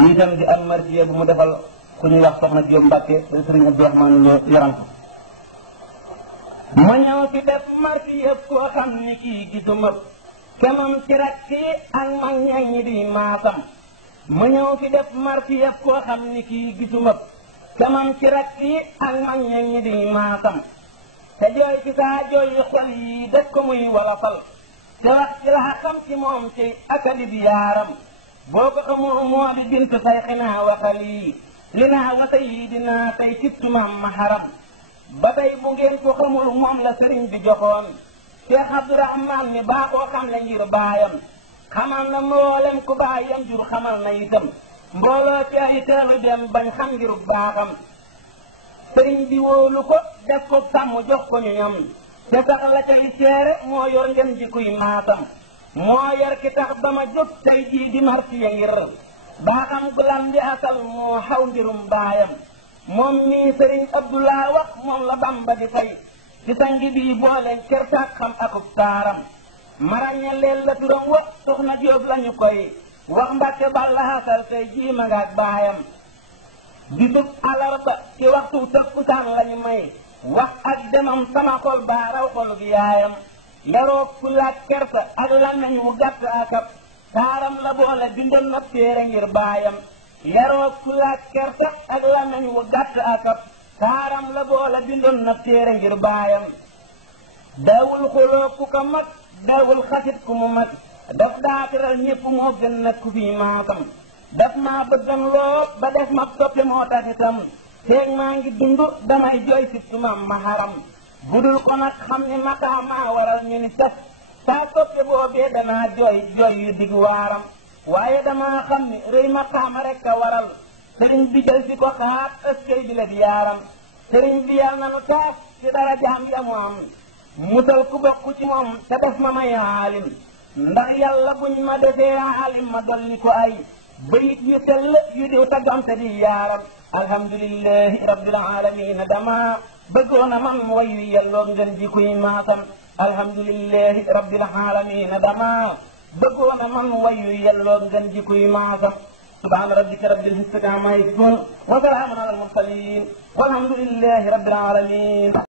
lii tam di am marsiya bu mu defal ku ñuy wax soxna Diop Mbacke sëriñ Abdourahmane ñoo yaram ma ñëw fi def marsiya koo xam ni kii gisuma kemam ci rakki ak mag ñi di maasam ma ñëw fi def marsiya koo xam ni kii gisuma kemam ci rakki ak mag ñi di maasam te jooy ci saa jooy yu xol yi def ko muy walafal te wax ci laa xam ci moom ci akadi bi yaaram boo ko xamul moo di bint say xinaa waxal yi li naa wasa yi dinaa tey sittumam maharam ba tey bu ngeen ko xamul moom la sëriñ bi joxoon Cheikh Abdourahmane mi baaxoo xam ne ngir baayam xamal na mboolem ku baayam jur xamal na itam mbooloo ci ay teelu dem bañ xam ngir baaxam sëriñ bi wóolu ko def ko sàmm jox ko ñu ñam te tax la cay seere moo yor ngeen ji kuy maatam moo yor ki tax ba ma jóg tey jii di marsiya ngir baaxam gulam di asal moo xaw ngirum baayam moom mii sëriñ Abdoulaye wax moom la Bamba di fay ci sangi bii boole kertaak xam akub taaram maraña leel la turam wax soxna Jóob lañu koy wax Mbàkke balla asal tey jii ma ngaak baayam bisub alarba ci waxtu takkusaan lañu may wax ak demam sama xol baa raw xolug yaayam yaroo fulaak kersa ak làmmiñ mu gàtt akab taaram la boole bindoon na téere ngir baayam yaroo fulaak kersa ak làmmiñ mu gàtt akab taaram la boole bindoon na téere ngir baayam daawul xuloo ku ko mag daawul xasit ku mu mag daf daatiral ñépp moo gën nag ku fi maakam daf maa bëggan loo ba def ma soppi moo tax itam feeg maa ngi dund damay jooy sittumam maharam budul ko nag xam ni maqaamaa waral ñu ni sat saa soppi boobee danaa jooy jooy yu dig waaram waaye damaa xam ni rëy maqaama rek a waral sëriñ bi jël si ko xaat ëskay bi la di yaaram sëriñ bi yal nanu taas ci dara jaam ya mu am musal ku bokk ci moom te def ma may aalim ndax yàlla buñ ma defee aalim ma dolli ko ay bayit yu sell yu diw taggante di yaaram alhamdulillahi rabbil alamin dama bëggoona man way wi yelloo ngeen ji kuy maatam alhamdulillahi rabbil alamin dama bëggoona man way wi yelloo ngeen ji kuy maatam subhaana rabbika rabbil izzati ammaa yasifuun wa salaamun alal mursaliin walhamdulillahi rabbil alamin